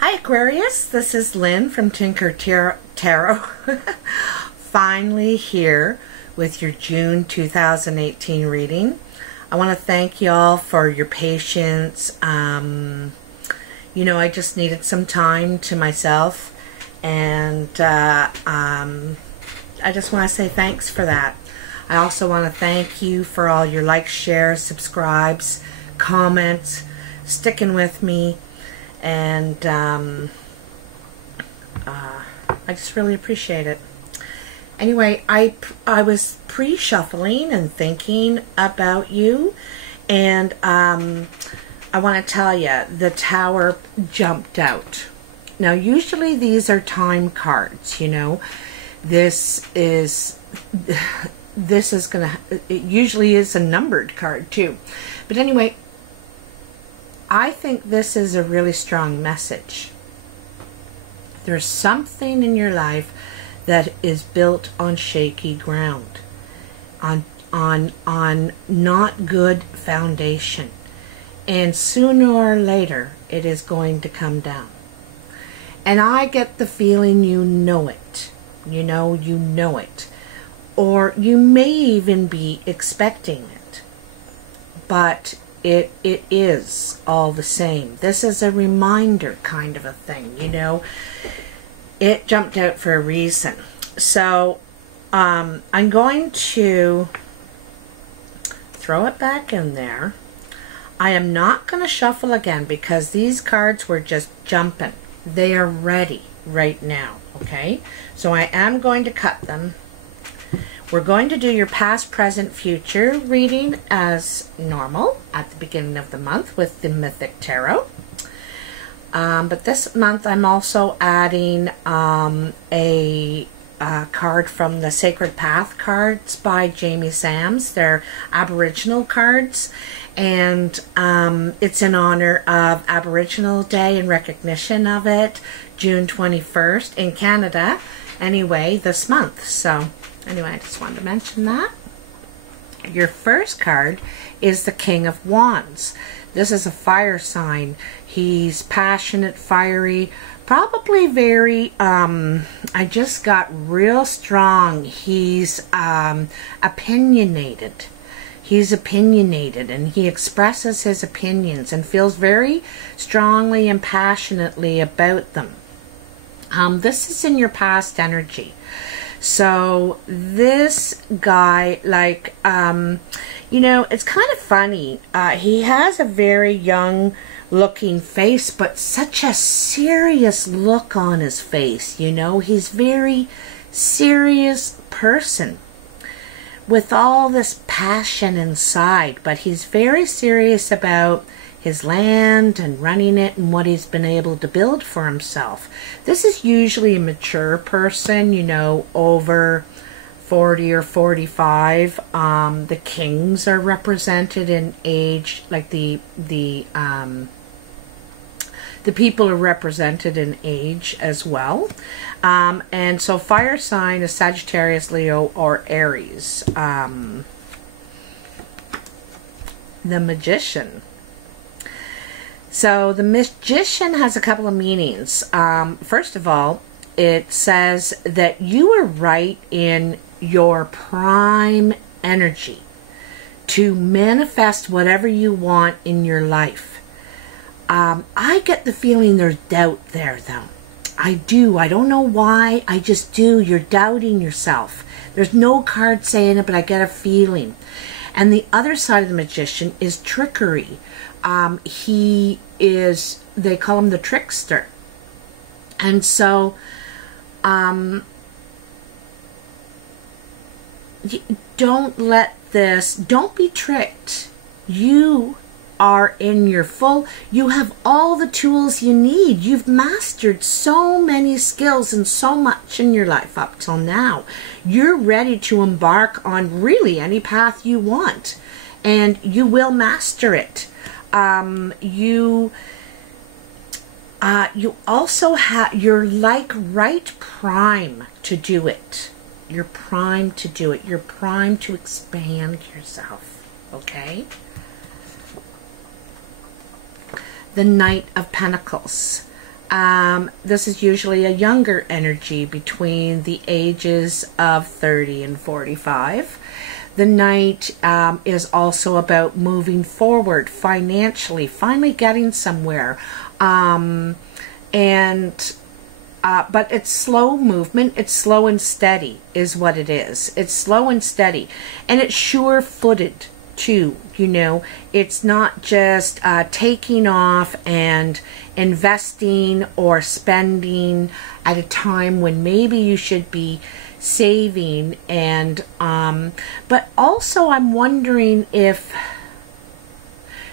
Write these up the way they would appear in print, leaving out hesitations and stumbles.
Hi Aquarius, this is Lynn from Tinkertarot. Finally here with your June 2018 reading. I want to thank y'all for your patience. I just needed some time to myself, and I just want to say thanks for that. I also want to thank you for all your likes, shares, subscribes, comments, sticking with me. And I just really appreciate it. Anyway, I was pre-shuffling and thinking about you, and I want to tell you, the Tower jumped out. Now, usually these are time cards, you know. This is gonna, it usually is a numbered card too. But anyway, I think this is a really strong message. There's something in your life that is built on shaky ground, on not good foundation, and sooner or later it is going to come down. And I get the feeling you know it. You know it. Or you may even be expecting it. But it is all the same. This is a reminder kind of a thing, you know. It jumped out for a reason. So I'm going to throw it back in there. I am not going to shuffle again because these cards were just jumping. They are ready right now, okay? So I am going to cut them. We're going to do your past, present, future reading as normal at the beginning of the month with the Mythic Tarot. But this month I'm also adding a card from the Sacred Path cards by Jamie Sams. They're Aboriginal cards, and it's in honor of Aboriginal Day and recognition of it, June 21st in Canada, anyway, this month. So anyway, I just wanted to mention that. Your first card is the King of Wands. This is a fire sign. He's passionate, fiery, probably very, I just got real strong. He's opinionated. He's opinionated, and he expresses his opinions and feels very strongly and passionately about them. This is in your past energy. So this guy, like, you know, it's kind of funny. He has a very young looking face, but such a serious look on his face, you know. He's very serious person with all this passion inside, but he's very serious about his land and running it and what he's been able to build for himself. This is usually a mature person, you know, over 40 or 45. The kings are represented in age, like the people are represented in age as well. And so fire sign is Sagittarius, Leo, or Aries. The Magician. So the Magician has a couple of meanings. First of all, it says that you are right in your prime energy to manifest whatever you want in your life. I get the feeling there's doubt there, though. I do. I don't know why. I just do. You're doubting yourself. There's no card saying it, but I get a feeling. And the other side of the Magician is trickery. He is, they call him the trickster. And so, don't let this, don't be tricked. You are in your full, you have all the tools you need. You've mastered so many skills and so much in your life up till now. You're ready to embark on really any path you want, and you will master it. You also have, you're like right prime to do it. You're primed to do it. You're primed to expand yourself. Okay? The Knight of Pentacles. This is usually a younger energy between the ages of 30 and 45. The Knight is also about moving forward financially, finally getting somewhere. But it's slow movement. It's slow and steady is what it is. It's slow and steady. And it's sure-footed too, you know. It's not just taking off and investing or spending at a time when maybe you should be saving. And but also I'm wondering if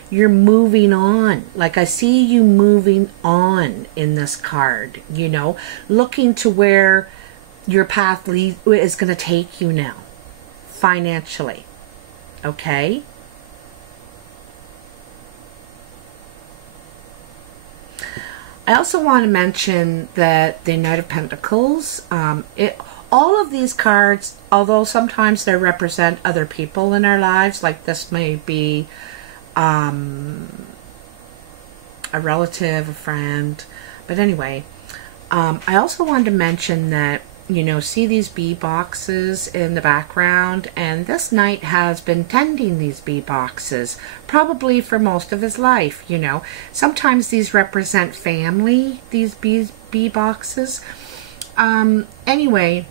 you're moving on. Like, I see you moving on in this card, you know, looking to where your path is going to take you now financially. Okay? I also want to mention that the Knight of Pentacles, all of these cards, although sometimes they represent other people in our lives, like this may be a relative, a friend, but anyway, I also wanted to mention that, you know, see these bee boxes in the background, and this Knight has been tending these bee boxes probably for most of his life, you know. Sometimes these represent family, these bee boxes. Anyway,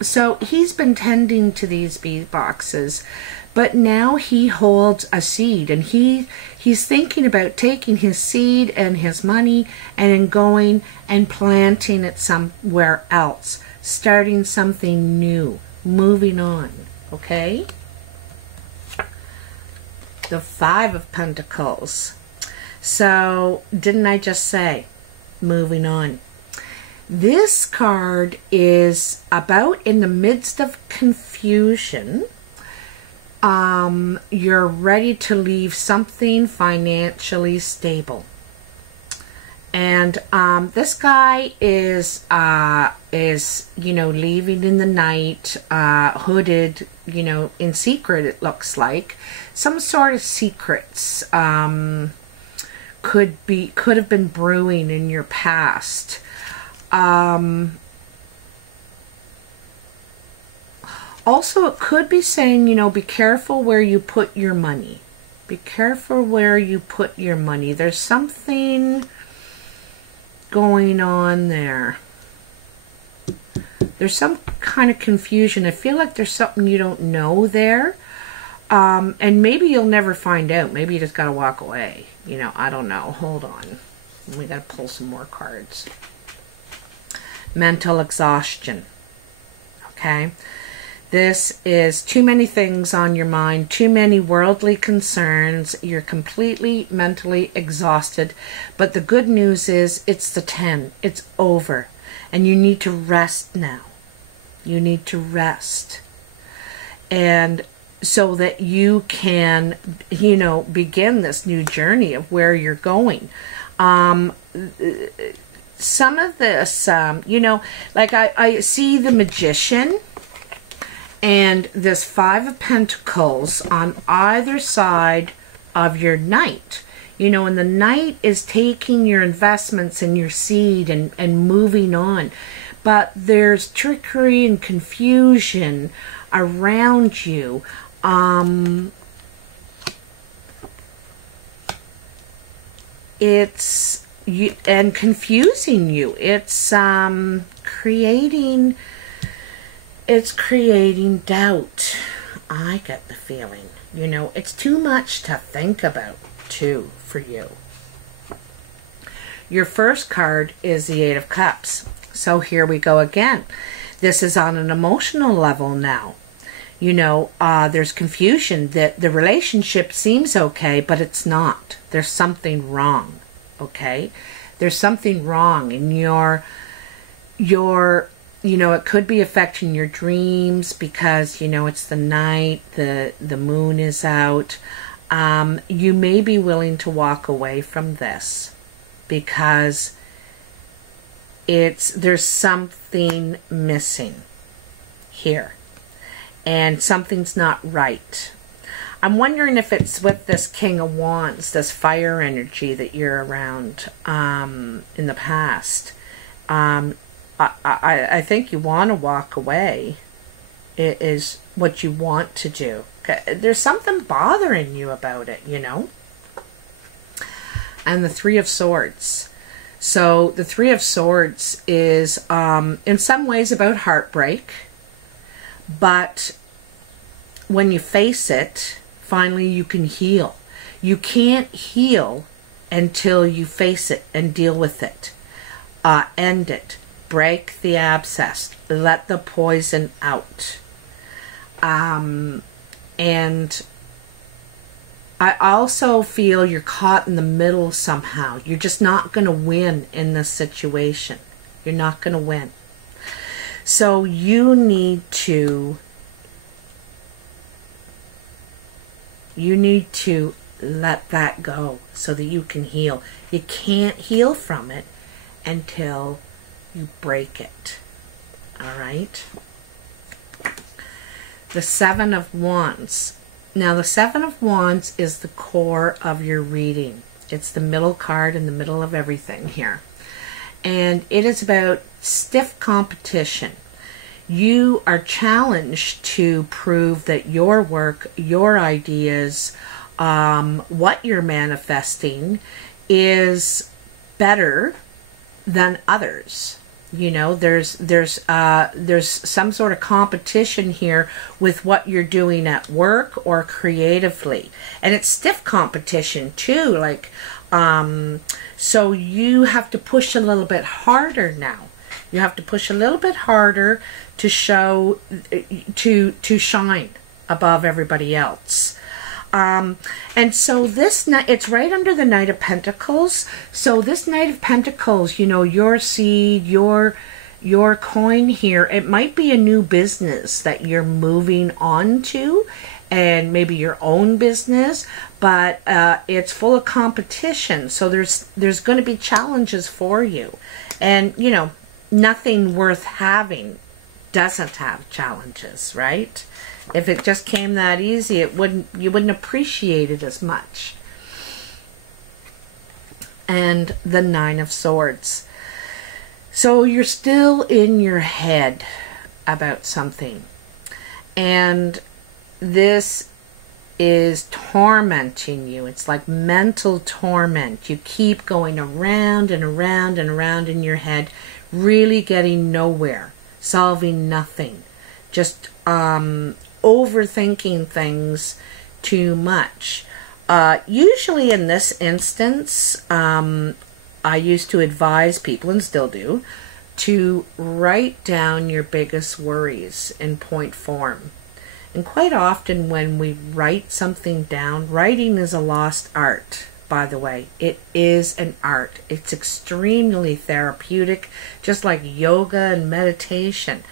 so he's been tending to these bee boxes, but now he holds a seed, and he's thinking about taking his seed and his money and going and planting it somewhere else, starting something new, moving on. Okay? The Five of Pentacles. So, didn't I just say moving on? This card is about in the midst of confusion. You're ready to leave something financially stable. And this guy is you know, leaving in the night, hooded, you know, in secret, it looks like. Some sort of secrets could have been brewing in your past. Also, it could be saying, you know, be careful where you put your money. Be careful where you put your money. There's something going on there. There's some kind of confusion. I feel like there's something you don't know there. And maybe you'll never find out. Maybe you just got to walk away. You know, I don't know. Hold on. We got to pull some more cards. Mental exhaustion. Okay? This is too many things on your mind, too many worldly concerns. You're completely mentally exhausted. But the good news is it's the 10. It's over. And you need to rest now. You need to rest. And so that you can, you know, begin this new journey of where you're going. Some of this, you know, like I see the Magician and this Five of Pentacles on either side of your Knight. You know, and the Knight is taking your investments and your seed and moving on. But there's trickery and confusion around you. It's and confusing you. It's creating doubt. I get the feeling, you know, it's too much to think about too for you. Your first card is the Eight of Cups. So here we go again. This is on an emotional level now. You know, there's confusion that the relationship seems okay, but it's not. There's something wrong. Okay? There's something wrong in your, you know, it could be affecting your dreams because, you know, it's the night, the moon is out. You may be willing to walk away from this because there's something missing here and something's not right. I'm wondering if it's with this King of Wands, this fire energy that you're around in the past. I think you want to walk away. It is what you want to do. There's something bothering you about it, you know. And the Three of Swords. So the Three of Swords is in some ways about heartbreak. But when you face it, finally you can heal. You can't heal until you face it and deal with it. End it. Break the abscess. Let the poison out. And I also feel you're caught in the middle somehow. You're just not going to win in this situation. You're not going to win. So you need to let that go so that you can heal. You can't heal from it until you break it. All right? The Seven of Wands. Now, the Seven of Wands is the core of your reading. It's the middle card in the middle of everything here. And it is about stiff competition. You are challenged to prove that your work, your ideas, what you're manifesting is better than others. You know, there's some sort of competition here with what you're doing at work or creatively, and it's stiff competition too. Like, so you have to push a little bit harder now. You have to push a little bit harder to show, to shine above everybody else. And so this night, it's right under the Knight of Pentacles. So this Knight of Pentacles, you know, your seed, your coin here, it might be a new business that you're moving on to, and maybe your own business, but it's full of competition. So there's going to be challenges for you. And, you know, nothing worth having doesn't have challenges, right? If it just came that easy, you wouldn't appreciate it as much. And the Nine of Swords. So you're still in your head about something. And this is tormenting you. It's like mental torment. You keep going around and around and around in your head, really getting nowhere, solving nothing. Just overthinking things too much. Usually in this instance, I used to advise people, and still do, to write down your biggest worries in point form. And quite often when we write something down, writing is a lost art, by the way. It is an art. It's extremely therapeutic, just like yoga and meditation.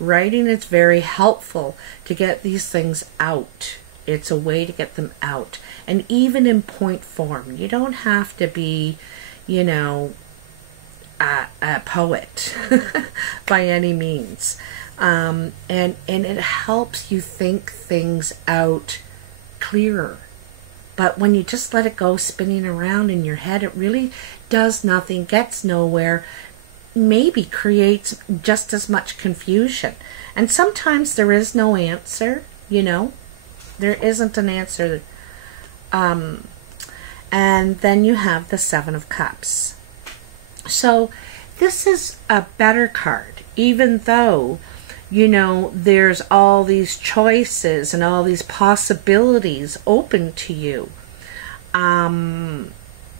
Writing is very helpful to get these things out. It's a way to get them out. And even in point form, you don't have to be, you know, a poet by any means. And it helps you think things out clearer. But when you just let it go spinning around in your head, it really does nothing, gets nowhere, maybe creates just as much confusion. And sometimes there is no answer, you know. There isn't an answer. And then you have the Seven of Cups. So this is a better card, even though, you know, there's all these choices and all these possibilities open to you.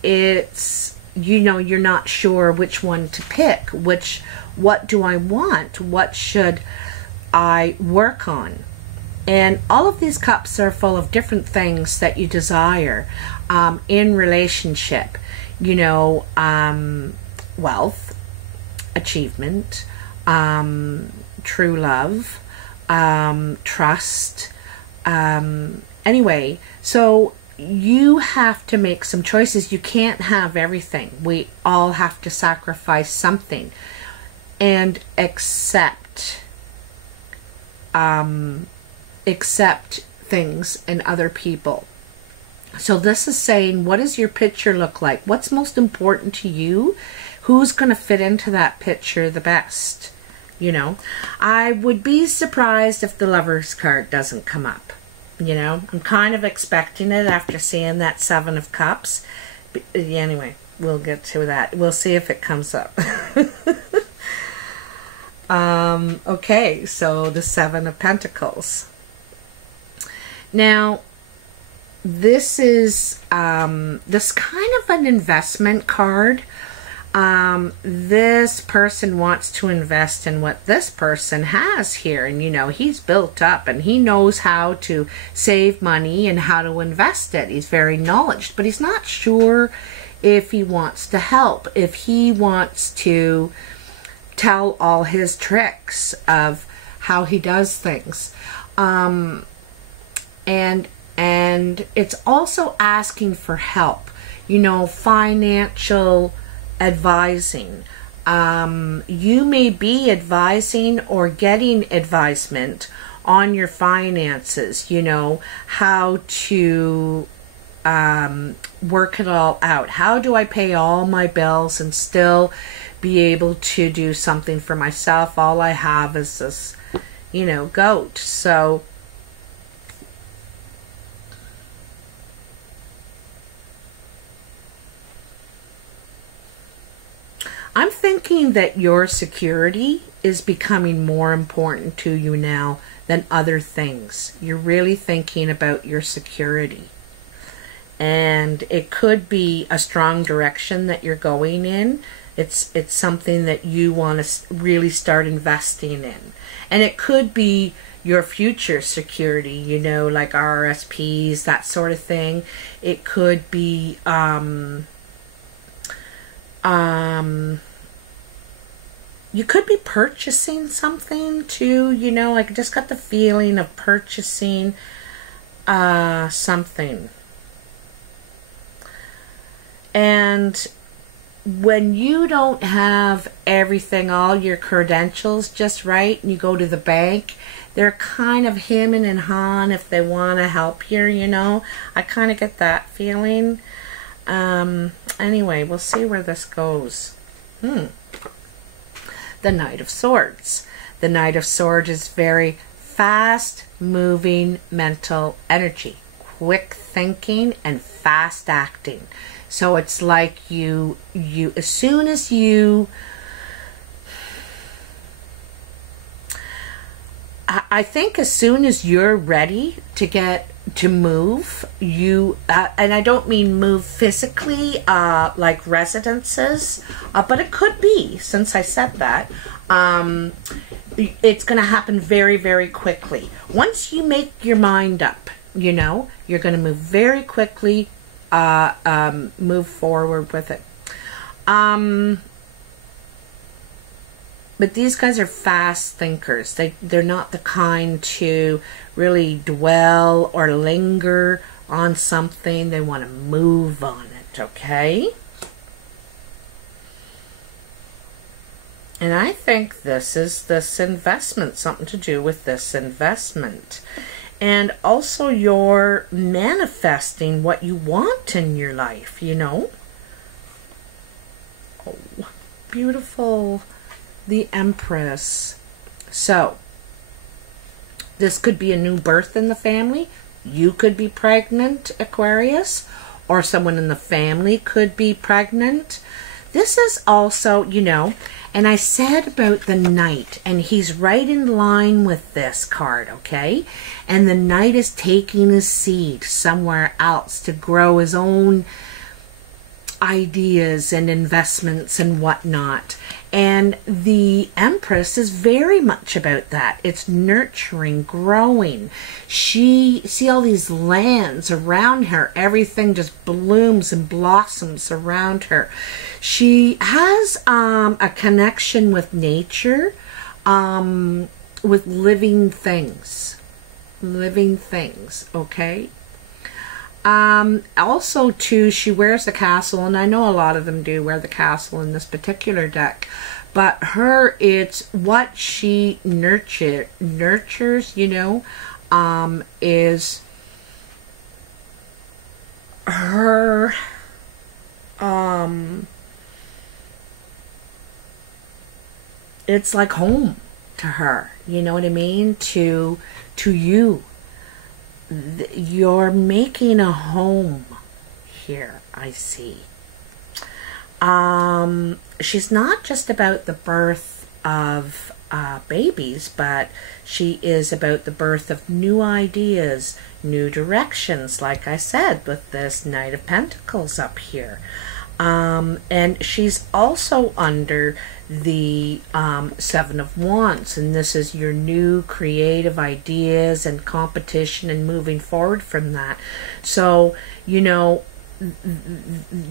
It's, you know, you're not sure which one to pick, what do I want? What should I work on? And all of these cups are full of different things that you desire in relationship. You know, wealth, achievement, true love, trust. Anyway, so you have to make some choices. You can't have everything. We all have to sacrifice something and accept things and other people. So this is saying, what does your picture look like? What's most important to you? Who's going to fit into that picture the best? You know, I would be surprised if the Lover's card doesn't come up. You know, I'm kind of expecting it after seeing that Seven of Cups. But anyway, we'll get to that. We'll see if it comes up. Okay, so the Seven of Pentacles. Now, this is this kind of an investment card. This person wants to invest in what this person has here, and you know, he's built up and he knows how to save money and how to invest it. He's very knowledgeable, but he's not sure if he wants to help, if he wants to tell all his tricks of how he does things. And it's also asking for help, you know, financial advising. You may be advising or getting advisement on your finances, you know, how to work it all out. How do I pay all my bills and still be able to do something for myself? All I have is this, you know, goat. So I'm thinking that your security is becoming more important to you now than other things. You're really thinking about your security. And it could be a strong direction that you're going in. It's something that you want to really start investing in. And it could be your future security, you know, like RRSPs, that sort of thing. It could be you could be purchasing something too, you know, I just got the feeling of purchasing something. And when you don't have everything, all your credentials just right, and you go to the bank, they're kind of hemming and hawing if they want to help you, you know. I kind of get that feeling. Anyway, we'll see where this goes. The Knight of Swords. The Knight of Swords is very fast-moving mental energy, quick thinking and fast acting. So it's like you as soon as you, I think as soon as you're ready to move, you, and I don't mean move physically, like residences, but it could be, since I said that, it's going to happen very, very quickly. Once you make your mind up, you know, you're going to move very quickly, move forward with it. But these guys are fast thinkers. They're not the kind to really dwell or linger on something. They want to move on it, okay? And I think this is this investment, something to do with this investment. And also you're manifesting what you want in your life, you know? Oh, beautiful. The Empress. So, this could be a new birth in the family. You could be pregnant, Aquarius, or someone in the family could be pregnant. This is also, you know, and I said about the Knight, and he's right in line with this card, okay? And the Knight is taking his seed somewhere else to grow his own ideas and investments and whatnot. And the Empress is very much about that. It's nurturing, growing. See all these lands around her. Everything just blooms and blossoms around her. She has a connection with nature, with living things. Living things, okay? Also, too, she wears the castle, and I know a lot of them do wear the castle in this particular deck, but her, it's what she nurtures, you know, is her, it's like home to her. You know what I mean? To you. You're making a home here, I see. She's not just about the birth of babies, but she is about the birth of new ideas, new directions, like I said, with this Knight of Pentacles up here. And she's also under the Seven of Wands, and this is your new creative ideas and competition and moving forward from that. So, you know,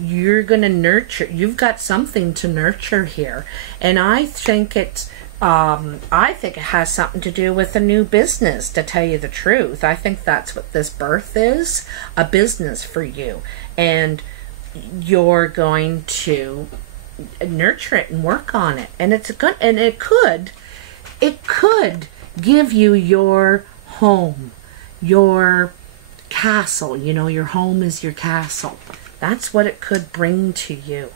you're going to nurture, you've got something to nurture here. And I think it's, I think it has something to do with a new business, to tell you the truth. I think that's what this birth is, a business for you. And you're going to nurture it and work on it. And it's good, and it could give you your home, your castle. You know, your home is your castle. That's what it could bring to you.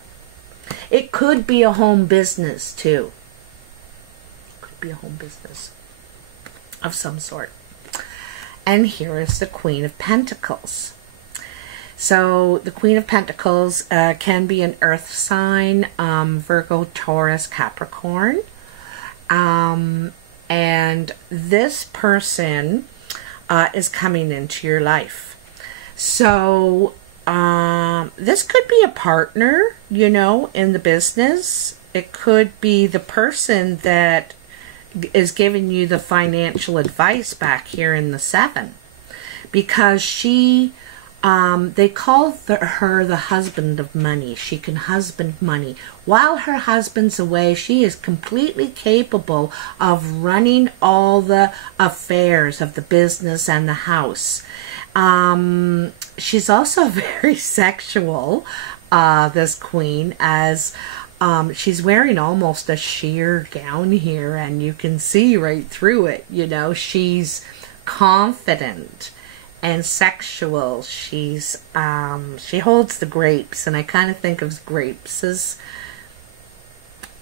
It could be a home business too. It could be a home business of some sort. And here is the Queen of Pentacles. So the Queen of Pentacles can be an earth sign, Virgo, Taurus, Capricorn. And this person is coming into your life. So this could be a partner, you know, in the business. It could be the person that is giving you the financial advice back here in the Seven. Because she... they call her the husband of money. She can husband money. While her husband's away, she is completely capable of running all the affairs of the business and the house. She's also very sexual, this queen, as she's wearing almost a sheer gown here, and you can see right through it. You know, she's confident and sexual. She's she holds the grapes, and I kind of think of grapes as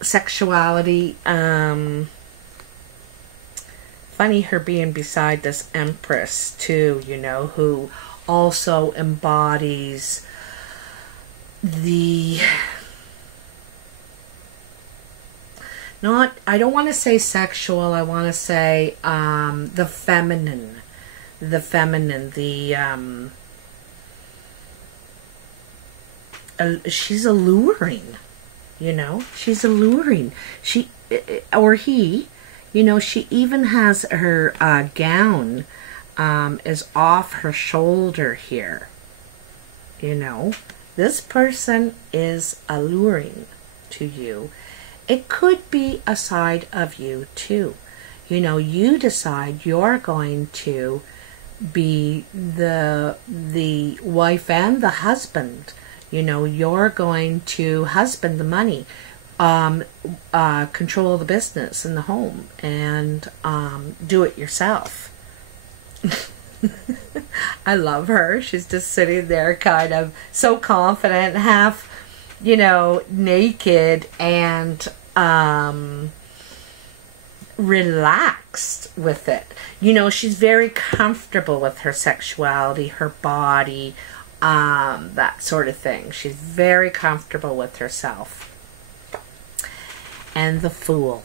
sexuality. Funny her being beside this Empress too, you know, who also embodies the I don't want to say sexual, I want to say the feminine. The feminine, she's alluring, you know, she's alluring. She, or he, you know, she even has her gown is off her shoulder here, you know. This person is alluring to you. It could be a side of you too. You know, you decide you're going to be the wife and the husband. You know, you're going to husband the money, control the business and the home, and do it yourself. I love her. She's just sitting there kind of so confident, half, you know, naked, and relaxed with it. You know, she's very comfortable with her sexuality, her body, that sort of thing. She's very comfortable with herself. And the Fool.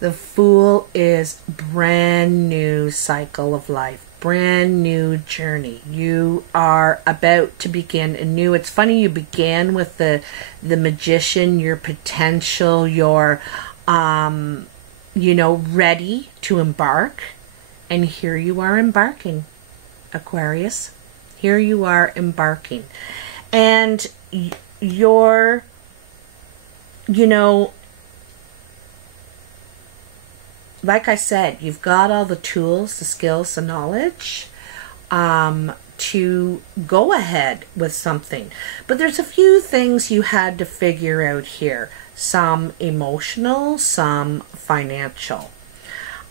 The Fool is brand new cycle of life, brand new journey. You are about to begin anew. It's funny, you began with the Magician, your potential, your you know, ready to embark, and here you are embarking, Aquarius. Here you are embarking, and you're, you know, like I said, you've got all the tools, the skills, the knowledge to go ahead with something. But there's a few things you had to figure out here. Some emotional, some financial.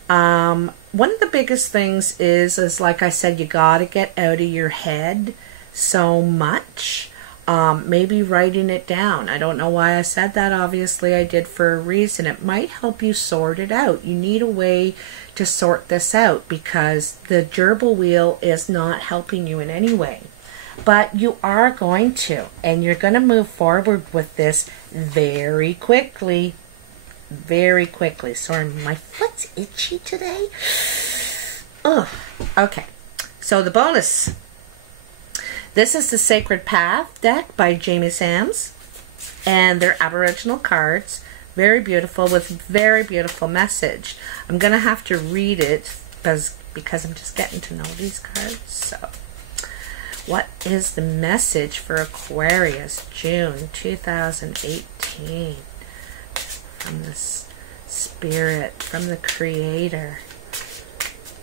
One of the biggest things is like I said, you got to get out of your head so much. Maybe writing it down. I don't know why I said that. Obviously, I did for a reason. It might help you sort it out. You need a way to sort this out because the gerbil wheel is not helping you in any way. But you are going to, and you're going to move forward with this very quickly. Very quickly. Sorry, my foot's itchy today. Ugh. Okay. So the bonus. This is the Sacred Path deck by Jamie Sams, and they're Aboriginal cards. Very beautiful with very beautiful message. I'm going to have to read it because I'm just getting to know these cards. So, what is the message for Aquarius, June 2018? From the Spirit, from the Creator.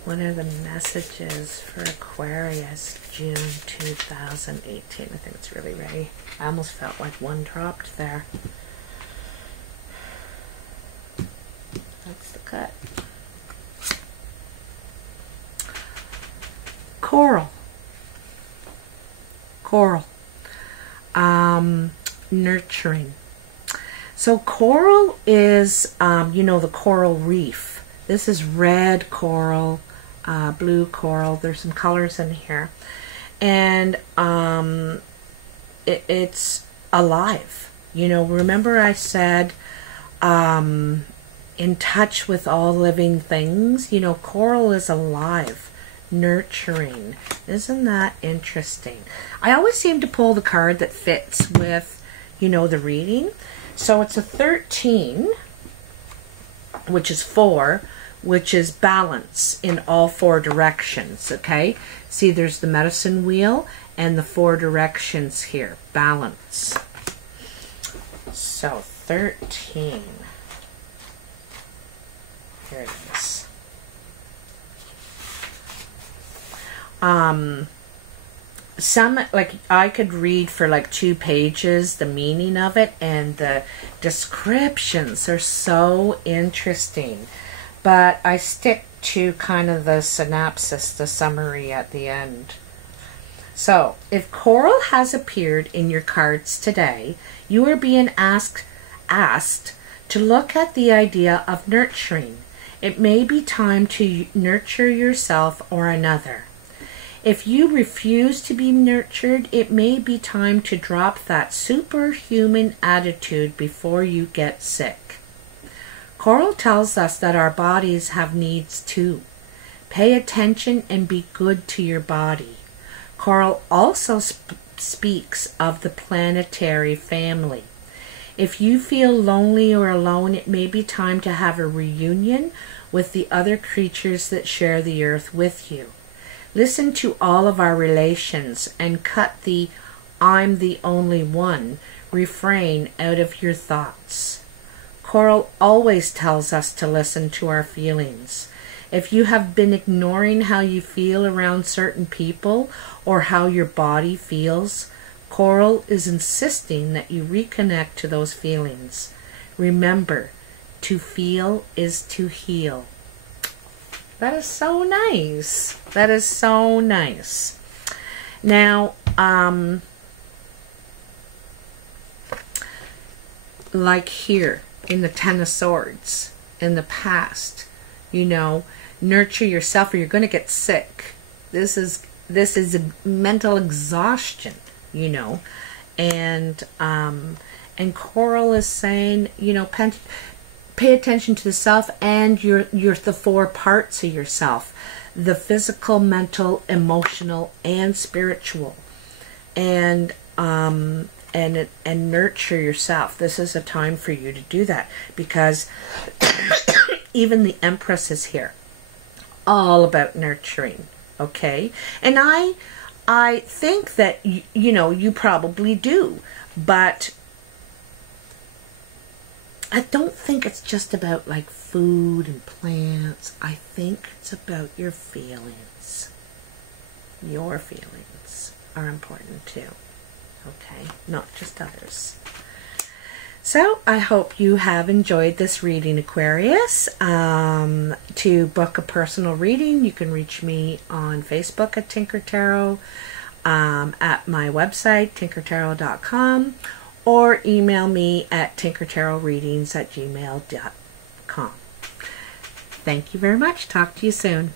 What are the messages for Aquarius, June 2018? I think it's really ready. I almost felt like one dropped there. That's the cut. Coral. Coral. Nurturing. So coral is, you know, the coral reef. This is red coral, blue coral. There's some colors in here. And it's alive. You know, remember I said in touch with all living things? You know, coral is alive, nurturing. Isn't that interesting? I always seem to pull the card that fits with, you know, the reading. So it's a 13, which is 4, which is balance in all 4 directions, okay? See, there's the medicine wheel and the 4 directions here, balance. So 13, here it is. Some, like, I could read for like 2 pages the meaning of it, and the descriptions are so interesting. But I stick to kind of the synopsis, the summary at the end. So, if coral has appeared in your cards today, you are being asked to look at the idea of nurturing. It may be time to nurture yourself or another. If you refuse to be nurtured, it may be time to drop that superhuman attitude before you get sick. Coral tells us that our bodies have needs too. Pay attention and be good to your body. Coral also speaks of the planetary family. If you feel lonely or alone, it may be time to have a reunion with the other creatures that share the earth with you. Listen to all of our relations and cut the "I'm the only one" refrain out of your thoughts. Coral always tells us to listen to our feelings. If you have been ignoring how you feel around certain people or how your body feels, Coral is insisting that you reconnect to those feelings. Remember, to feel is to heal. That is so nice. That is so nice. Now, like here in the Ten of Swords, in the past, you know, nurture yourself or you're going to get sick. This is a mental exhaustion, you know, and Coral is saying, you know, pay attention to the self and the 4 parts of yourself: the physical, mental, emotional, and spiritual, and nurture yourself. This is a time for you to do that because even the Empress is here, all about nurturing. Okay, and I think that you know, you probably do, but I don't think it's just about like food and plants. I think it's about your feelings. Your feelings are important too. Okay, not just others. So I hope you have enjoyed this reading, Aquarius. To book a personal reading, you can reach me on Facebook at Tinker Tarot, at my website, tinkertarot.com, or email me at tinkertarotreadings@gmail.com. Thank you very much. Talk to you soon.